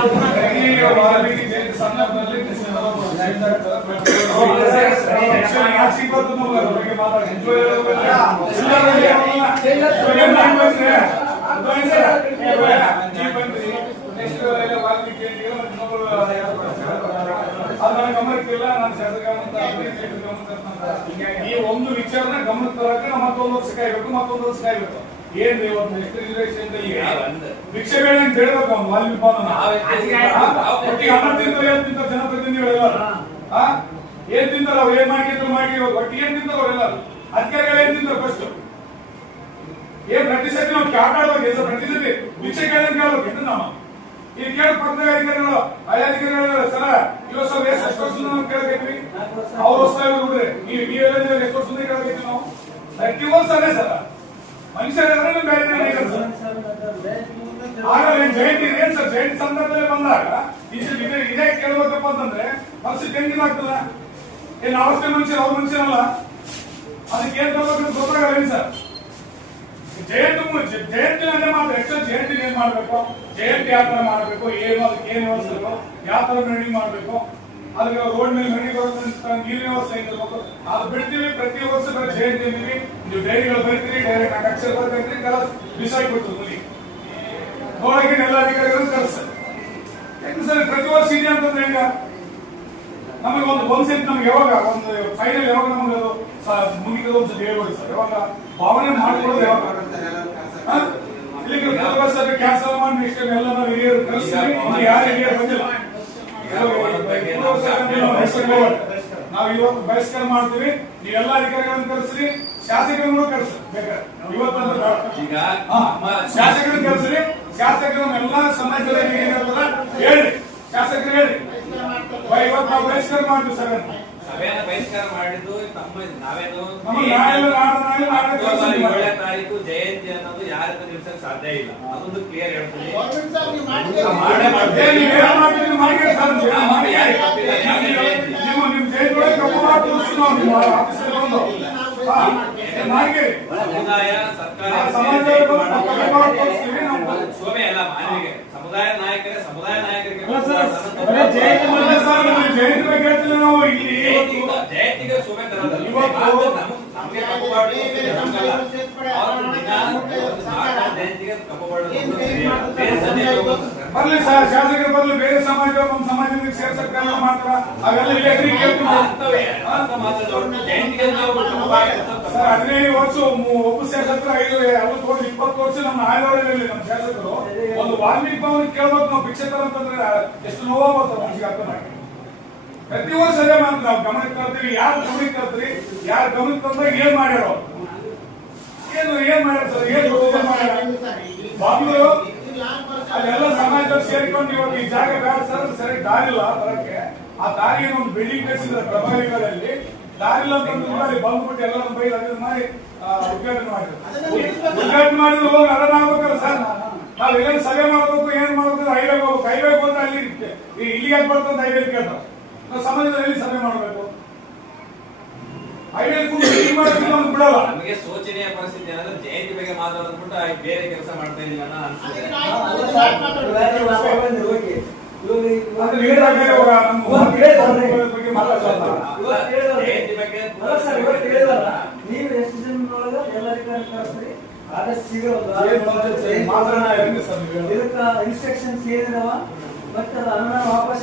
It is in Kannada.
ವಾಲ್ಮೀಕಿ ಜಯಂತಿ ಸಂದರ್ಭದಲ್ಲಿ ಗಮನಕ್ಕಿಲ್ಲ. ನಾನು ಶಾಸಕ ಈ ಒಂದು ವಿಚಾರನ ಗಮನಕ್ಕೆ ತರಕ್ಕೆ ಮತ್ತೊಂದು ವರ್ಷ ಕಾಯ್ಬೇಕು, ಮತ್ತೊಂದು ವರ್ಷ ಕಾಯ್ಬೇಕು. ಏನ್ ಇವತ್ತು ನೆಕ್ಸ್ಟ್ ರಿಸರ್ವೇಶನ್ ಭಿಕ್ಷೆ ಬೇಡ ಅಂತ ಹೇಳ್ಬೇಕು. ಅವ್ನು ವಾಲ್ಮೀಕಿ ಅನ್ನ ತಿಂತಾರೆ, ಏನ್ ತಿಂತಾರೆ ಜನಪ್ರತಿನಿಧಿಗಳೆಲ್ಲ ಏನ್ ತಿಂತಾರ, ಅವ್ರು ಏನ್ ಮಾಡ್ಕೊಂಡ್ರು ಮಾಡಿ ಒಟ್ಟಿಗೆ ಏನ್ ತಿಂತಾರ ಅವರೆಲ್ಲ ಅಧಿಕಾರಿಗಳು ಏನ್ ತಿಂತಾರೆ ಫಸ್ಟ್ ಏನ್ ಪ್ರತಿ ಸತಿ ನಾವು ಆಟ ಆಡ್ಬೇಕು. ಪ್ರತಿ ಸತಿ ಭಿಕ್ಷೆ ಕೇಳಂತ ಕೇಳ್ಬೇಕು. ನಮ್ಮ ಈ ಕೇಳ ಪಕ್ಕದ ಅಧಿಕಾರಿಗಳು ಅಧಿಕಾರಿಗಳು ಸರ ಇವಾಗ ಸ್ವಲ್ಪ ಎಷ್ಟು ವರ್ಷದಿಂದ ನಾವು ಕೇಳಕೈತ್ವಿ, ಅವ್ರ ಹೊಸ ನೋಡ್ರಿ ನೀವೆಲ್ಲ ಎಷ್ಟು ವರ್ಷದಿಂದ ಕೇಳಕೈತಿ ನಾವು 30 ವರ್ಷ ಅದೇ ಸರ ಮನುಷ್ಯರ ಬೇರೆ ಜಯಂತಿ ಏನ್ ಸರ್ ಜಯಂತಿ ಸಂದರ್ಭದಲ್ಲಿ ಬಂದಾಗ ಇದೇ ಕೇಳ್ಬೇಕಪ್ಪ ಅಂತಂದ್ರೆ ಮನಸ್ಸಿಗೆ ಹೆಂಗಿನ ಆಗ್ತದ. ಏನ್ ಅವಸ್ಥೆ ಮನುಷ್ಯರು ಅವ್ರ ಮನುಷ್ಯರಲ್ಲ, ಅದಕ್ಕೆ ಏನ್ ತಗೋಬೇಕು ಗೊತ್ತಾಗಲ್ಲ ಸರ್. ಜಯಂತಿ ಅಂದ್ರೆ ಮಾತ್ರ ಆಕ್ಚುಲ್ ಜಯಂತಿ ಏನ್ ಮಾಡ್ಬೇಕು, ಜಯಂತಿ ಯಾವ ತರ ಮಾಡ್ಬೇಕು, ಏನು ಅದಕ್ಕೆ ಏನ್ ವ್ಯವಸ್ಥೆ, ಯಾವ ತರ ಮೆರವಣಿಗೆ ಮಾಡ್ಬೇಕು, ಅದಕ್ಕೆ ರೋಡ್ ಮೇಲೆ ಮೆರವಣಿಗೆ ಬರೋದಂತ ನೀರಿನ ವ್ಯವಸ್ಥೆ ಇರ್ಬೇಕು. ಅದು ಬಿಡ್ತೀವಿ ಪ್ರತಿ ವರ್ಷ ಬರೀ ಜಯಂತಿ ಅಂತೀವಿ, ನೀವು ಡೈರಿಗಳು ಬರ್ತೀರಿ, ಡೈರೆಕ್ಟ್ ಅಕ್ಷರ ಬರ್ತೀರಿ, ಬಿಸಾಕ್ಬಿಡ್ತು ಮುನಿ ನೋಡಕ್ಕೆ ಎಲ್ಲ ಅಧಿಕಾರಿಗಳು ಕಳಿಸ್ತಾರೆ. ಯಾಕೆ ಸರ್ ಪ್ರತಿ ವರ್ಷ ಇದೆ ಅಂತಂದ್ರೆ ಈಗ ನಮಗೆ ಒಂದ್ಸತಿ ನಮ್ಗೆ ಯಾವಾಗ ಒಂದು ಫೈನಲ್ ಯಾವಾಗ ನಮಗೆ ಮುಗಿದ ಒಂದ್ಸತಿ ಹೇಳ್ಬೋದು ಸರ್. ಯಾವಾಗ ಭಾವನೆ ಮಾಡ್ಕೊಳ್ಳೋದು ಯಾವಾಗ ಇಲ್ಲಿಗೆ ಕ್ಯಾನ್ಸಲ್ ಮಾಡಿ ಇಷ್ಟ ಎಲ್ಲ ನಾವು ಹಿರಿಯರು ಕಳಿಸ್ತೀವಿ. ಯಾರು ಹಿರಿಯರು ಬಂದಿಲ್ಲ, ನಾವು ಇವತ್ತು ಬಹಿಷ್ಕಾರ ಮಾಡ್ತೀವಿ. ನೀವೆಲ್ಲ ಅಧಿಕಾರಿಗಳನ್ನು ಕರೆಸ್ರಿ, ಶಾಸಕರನ್ನು ಕರೆಸ್ರಿ. ಬೇಕಾದ್ರೆ ಇವತ್ತು ಶಾಸಕರನ್ನು ಕರೆಸ್ರಿ, ಶಾಸಕರನ್ನೆಲ್ಲ ಸಮಾಜದಲ್ಲಿ ಏನಿರ್ತದ ಹೇಳಿ, ಶಾಸಕರು ಹೇಳಿ ಇವತ್ತು ನಾವು ಬಹಿಷ್ಕಾರ ಮಾಡ್ತೀವಿ ಸರ್. ಸಭೆಯನ್ನು ಬಹಿಷ್ಕಾರ ಮಾಡಿದ್ದು ನಾವೇನು 7ನೇ ತಾರೀಕು ಜಯಂತಿ ಅನ್ನೋದು ಯಾರಿಗೂ ನಿಲ್ಸಕ್ಕೆ ಸಾಧ್ಯ ಇಲ್ಲ. ಅದೊಂದು ಕ್ಲಿಯರ್ ಹೇಳ್ತೀನಿ. ಸಮುದಾಯ ಶೋಭೆ ಅಲ್ಲ ಮಾನವಿಗೆ. ಸಮುದಾಯ ನಾಯಕರಿಗೆ ಜಯಂತಿಗೆ ಶೋಭೆ ತರಲ್ಲ. ನಮಗೆ ಬರ್ಲಿ ಸರ್, ಶಾಸಕರು ಬರ್ಲಿ, ಬೇರೆ ಸಮಾಜ ನಮ್ಮ ಸಮಾಜಕ್ಕೆ ಸೇರ್ಸಕ್ ಮಾಡ್ತಾರ. ಅವೆಲ್ಲ 15 ವರ್ಷ ಒಬ್ಬ ಶಾಸಕರು 50 ಕೋಟಿ 20 ವರ್ಷ ನಮ್ಮ ಆಯೋಗದಲ್ಲಿ ನಮ್ಮ ಶಾಸಕರು ಒಂದು ವಾಲ್ಮೀಕಿ ಭವನ ಕೇಳ್ಬೇಕು ನಾವು ಭಿಕ್ಷೆ ತರ ಅಂತಂದ್ರೆ ಎಷ್ಟು ನೋವಾಗುತ್ತೆ ಮನುಷ್ಯ ಅರ್ಥ ಮಾಡಿ. ಪ್ರತಿ ವರ್ಷ ಅದೇ ಮಾತ್ರ ನಾವು ಗಮನಕ್ಕೆ ತರ್ತೀವಿ. ಯಾರು ಗಮನಕ್ಕೆ ತರ್ತೀರಿ, ಯಾರು ಗಮನಕ್ಕೆ ತಂದಾಗ ಏನ್ ಮಾಡ್ಯಾರೋ, ಏನ್ ಮಾಡ್ಯಾರ ಸರ್, ಏನ್ ಮಾಡ್ಯಾರ ಬಾಂಗ್ಲೂರು ಅಲ್ಲೆಲ್ಲ ಸಮಾಜದಲ್ಲಿ ಸೇರ್ಕೊಂಡು ಇವಾಗ ಈ ಜಾಗ ಬೇಡ ಸರ್, ಸರಿ ದಾರಿ ಇಲ್ಲ ಬರಕ್ಕೆ. ಆ ದಾರಿಯನ್ನು ಒಂದು ಬಿಲ್ಡಿಂಗ್ ಕಟ್ಟಿಸಿದ್ರೆ ಪ್ರಭಾವಿಗಳಲ್ಲಿ ದಾರಿ ಇಲ್ಲ ಅಂತಂದ್ರೆ ಅಲ್ಲಿ ಬಂದ್ಬಿಟ್ಟು ಎಲ್ಲ ಬೈದು ಅದನ್ನ ಮಾಡಿ ಉದ್ಘಾಟನೆ ಮಾಡಿದ್ರು ಹೋಗಿ ಅದನ್ನ ಆಗ್ಬೇಕಲ್ಲ ಸರ್. ನಾವ್ ಎಲ್ಲ ಸಭೆ ಮಾಡ್ಬೇಕು, ಏನ್ ಮಾಡ್ಬೇಕು, ಹೈವೇ ಹೋಗ್ಬೇಕು. ಹೈವೇ ಹೋದ್ರೆ ಅಲ್ಲಿ ಇಲ್ಲಿಗೆ ಬರ್ತಂತ ಹೈವೇ ಕೇಳ್ತಾರೆ. ನಾವು ಸಮಾಜದಲ್ಲಿ ಸಭೆ ಮಾಡ್ಬೇಕು, ಹೈವೇ ಬಿಡಲ್ಲ. ನಮಗೆ ಶೋಚನೀಯ ಪರಿಸ್ಥಿತಿ ಏನಂದ್ರೆ ಜಯಂತಿ ಬಗ್ಗೆ ಮಾತಾಡ್ಬಿಟ್ಟು ಬೇರೆ ಕೆಲಸ ಮಾಡ್ತಾ ಇದೀವಿ ಅನ್ನೋ ಅನ್ಸುತ್ತೆ. ನೀವು ಎಷ್ಟು ಜನ ಎಲ್ಲರಿಗೂ ಕಳಿಸ್ರಿ, ಆದಷ್ಟು ಶೀಘ್ರ ಇನ್ಸ್ಟ್ರಕ್ಷನ್ಸ್ ಏನಿದಾವ ಮತ್ತೆ ಅದನ್ನ ವಾಪಸ್